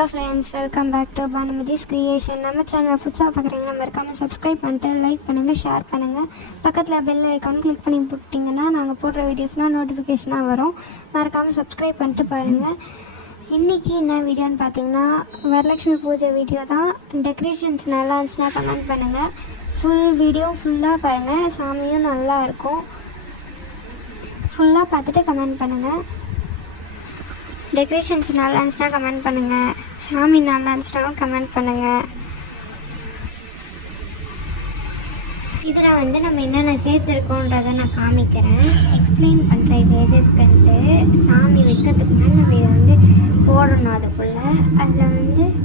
Hello friends, welcome back to Banamidhi's Creation. நம்ம channel புதுசாக பார்க்குறீங்கன்னா மறக்காமல் சப்ஸ்கிரைப் பண்ணிட்டு லைக் பண்ணுங்கள், ஷேர் பண்ணுங்கள். பக்கத்தில் பெல் ஐக்கான் கிளிக் பண்ணி போட்டிங்கன்னா நாங்கள் போடுற வீடியோஸ்லாம் நோட்டிஃபிகேஷனாக வரும். மறக்காமல் சப்ஸ்கிரைப் பண்ணிட்டு பாருங்கள். இன்றைக்கி என்ன வீடியோன்னு பார்த்தீங்கன்னா வரலட்சுமி பூஜை வீடியோ தான். டெக்கரேஷன்ஸ் நல்லா இருந்துச்சுன்னா கமெண்ட் பண்ணுங்கள். ஃபுல் வீடியோ ஃபுல்லாக பாருங்கள், சாமியும் நல்லா இருக்கும். ஃபுல்லாக பார்த்துட்டு கமெண்ட் பண்ணுங்கள். டெக்கரேஷன்ஸ் நல்லா இருந்துச்சுன்னா கமெண்ட் பண்ணுங்கள், சாமி நல்லா இருந்துச்சுன்னா கமெண்ட் பண்ணுங்கள். இதில் நம்ம என்னென்ன சேர்த்துருக்கோன்றதை நான் காமிக்கிறேன், எக்ஸ்பிளைன் பண்ணுறேன் இது எதுக்குன்ட்டு. சாமி வைக்கிறதுக்கு முன்னாடி நம்ம இதை போடணும். அதுக்குள்ளே அதில்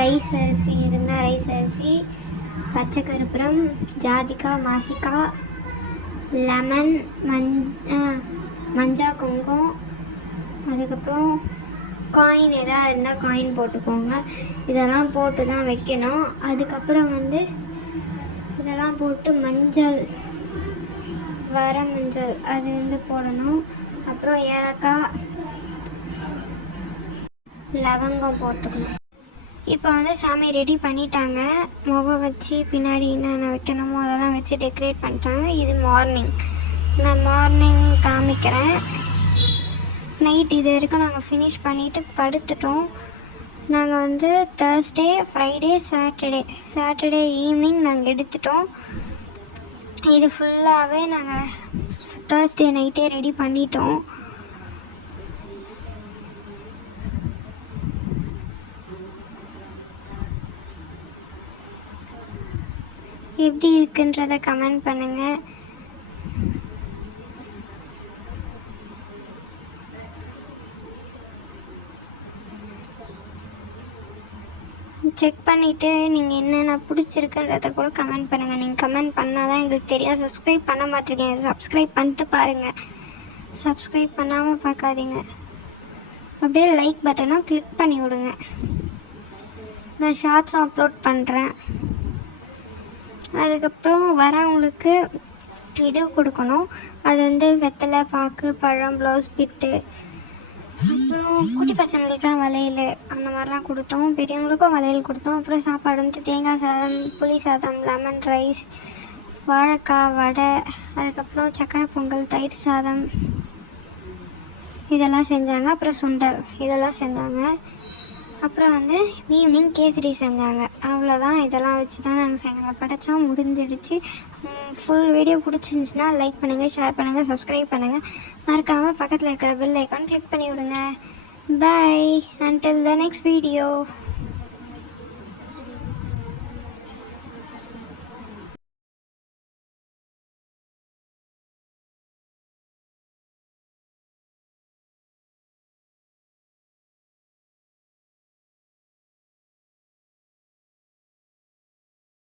ரைஸ் அரிசி இருந்தால் ரைஸ் அரிசி, பச்சை கருப்புரம், ஜாதிக்காய், மாசிக்காய், லெமன், மஞ்சள், குங்குமம், அதுக்கப்புறம் காயின் எதாவது இருந்தால் காயின் போட்டுக்கோங்க. இதெல்லாம் போட்டு தான் வைக்கணும். அதுக்கப்புறம் இதெல்லாம் போட்டு மஞ்சள், வர மஞ்சள் அது போடணும். அப்புறம் ஏலக்காய், லவங்கம் போட்டுக்கணும். இப்போ சாமி ரெடி பண்ணிட்டாங்க. முகம் வச்சு பின்னாடி என்னென்ன வைக்கணுமோ அதெல்லாம் வச்சு டெக்கரேட் பண்ணிட்டாங்க. இது மார்னிங், நான் மார்னிங் காமிக்கிறேன். நைட் இது வரைக்கும் நாங்கள் ஃபினிஷ் பண்ணிவிட்டு படுத்துட்டோம். நாங்கள் தேர்ஸ்டே, ஃப்ரைடே, சாட்டர்டே ஈவினிங் நாங்கள் எடுத்துட்டோம். இது ஃபுல்லாகவே நாங்கள் தேர்ஸ்டே நைட்டே ரெடி பண்ணிட்டோம். எப்படி இருக்குன்றதை கமெண்ட் பண்ணுங்கள். செக் பண்ணிவிட்டு நீங்கள் என்னென்ன பிடிச்சிருக்குன்றத கூட கமெண்ட் பண்ணுங்கள். நீங்கள் கமெண்ட் பண்ணால் தான் எங்களுக்கு தெரியும். சப்ஸ்கிரைப் பண்ண மாட்டேங்க, சப்ஸ்கிரைப் பண்ணிட்டு பாருங்கள். சப்ஸ்கிரைப் பண்ணாமல் பார்க்காதீங்க. அப்படியே லைக் பட்டனை கிளிக் பண்ணி விடுங்க. நான் ஷார்ட்ஸும் அப்லோட் பண்ணுறேன். அதுக்கப்புறம் வரவங்களுக்கு இது கொடுக்கணும். அது வெத்தலை, பாக்கு, பழம், ப்ளவுஸ் பிட்டு, அப்புறம் குட்டி பசங்களுக்குலாம் வளையல் அந்த மாதிரிலாம் கொடுத்தோம். பெரியவங்களுக்கும் வளையல் கொடுத்தோம். அப்புறம் சாப்பாடு தேங்காய் சாதம், புளி சாதம், லெமன் ரைஸ், வாழைக்காய் வடை, அதுக்கப்புறம் சக்கரை பொங்கல், தயிர் சாதம் இதெல்லாம் செஞ்சாங்க. அப்புறம் சுண்டல் இதெல்லாம் செஞ்சாங்க. அப்புறம் ஈவினிங் கேசரி செஞ்சாங்க. அவ்வளோதான். இதெல்லாம் வச்சு தான் நாங்கள் சாயங்காலம் படைச்சோம். முடிஞ்சிடுச்சு. ஃபுல் வீடியோ பிடிச்சிருந்துச்சுன்னா லைக் பண்ணுங்கள், ஷேர் பண்ணுங்கள், சப்ஸ்கிரைப் பண்ணுங்கள். மறக்காமல் பக்கத்தில் இருக்கிற பெல் ஐக்கான் கிளிக் பண்ணி விடுங்க. Bye, until the next video.